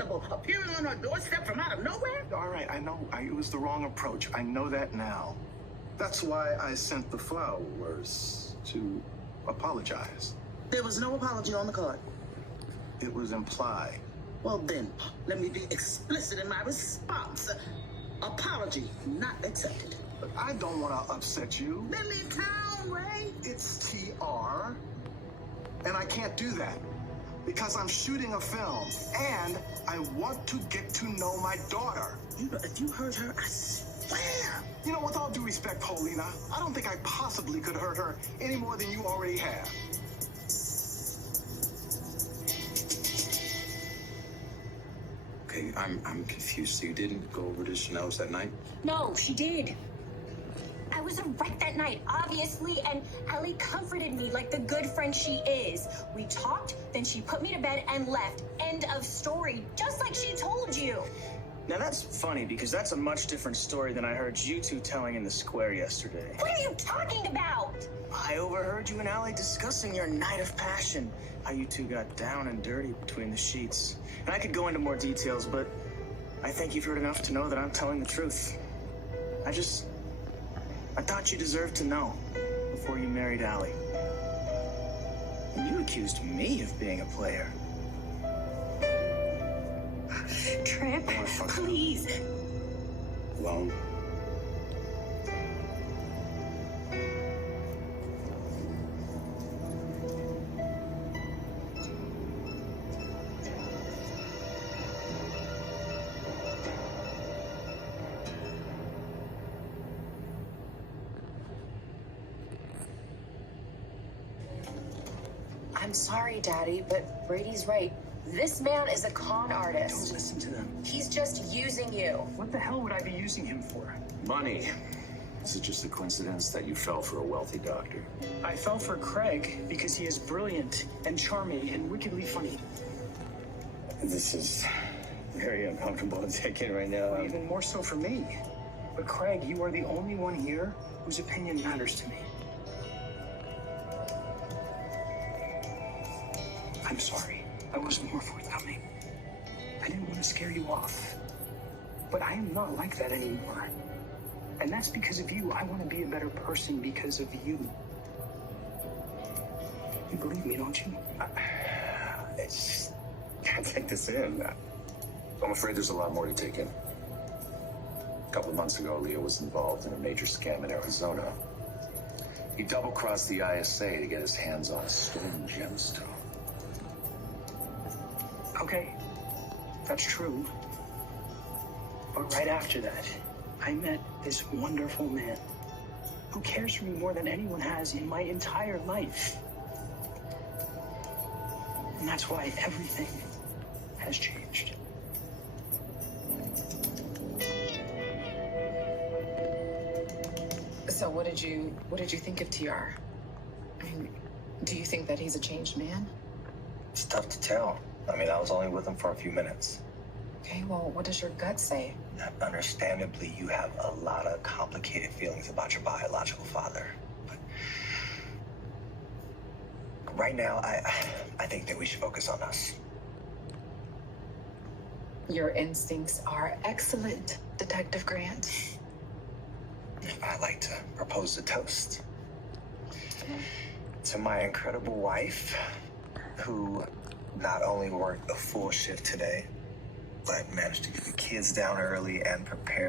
unacceptable. Appearing on her doorstep from out of nowhere? All right, I know. It was the wrong approach. I know that now. That's why I sent the flowers to apologize. There was no apology on the card. It was implied. Well then, let me be explicit in my response. Apology not accepted. But I don't want to upset you. Then leave town, Ray. It's TR. And I can't do that. Because I'm shooting a film. And I want to get to know my daughter. You know, if you hurt her, I swear. You know, with all due respect, Paulina, I don't think I possibly could hurt her any more than you already have. Okay, I'm confused. So you didn't go over to Chanel's that night? No, she did. I was a wreck that night, obviously, and Ellie comforted me like the good friend she is. We talked, then she put me to bed and left. End of story, just like she told you. Now that's funny, because that's a much different story than I heard you two telling in the square yesterday. What are you talking about? I overheard you and Allie discussing your night of passion, how you two got down and dirty between the sheets. And I could go into more details, but I think you've heard enough to know that I'm telling the truth. I thought you deserved to know before you married Allie. And you accused me of being a player. Trip, please. Alone? I'm sorry, Daddy, but Brady's right. This man is a con artist. Don't listen to them. He's just using you. What the hell would I be using him for? Money. Is it just a coincidence that you fell for a wealthy doctor? I fell for Craig because he is brilliant and charming and wickedly funny. This is very uncomfortable to take in right now. Even more so for me. But Craig, you are the only one here whose opinion matters to me. I'm sorry. I wasn't more forthcoming. I didn't want to scare you off. But I am not like that anymore. And that's because of you. I want to be a better person because of you. You believe me, don't you? I just can't take this in. I'm afraid there's a lot more to take in. A couple of months ago, Leo was involved in a major scam in Arizona. He double-crossed the ISA to get his hands on a stolen gemstone. Okay, that's true. But right after that, I met this wonderful man who cares for me more than anyone has in my entire life. And that's why everything has changed. So what did you think of TR? I mean, do you think that he's a changed man? It's tough to tell. I mean, I was only with him for a few minutes. Okay, well, what does your gut say? Understandably, you have a lot of complicated feelings about your biological father. But right now, I think that we should focus on us. Your instincts are excellent, Detective Grant. I'd like to propose a toast to my incredible wife, who not only worked a full shift today, but managed to get the kids down early and prepare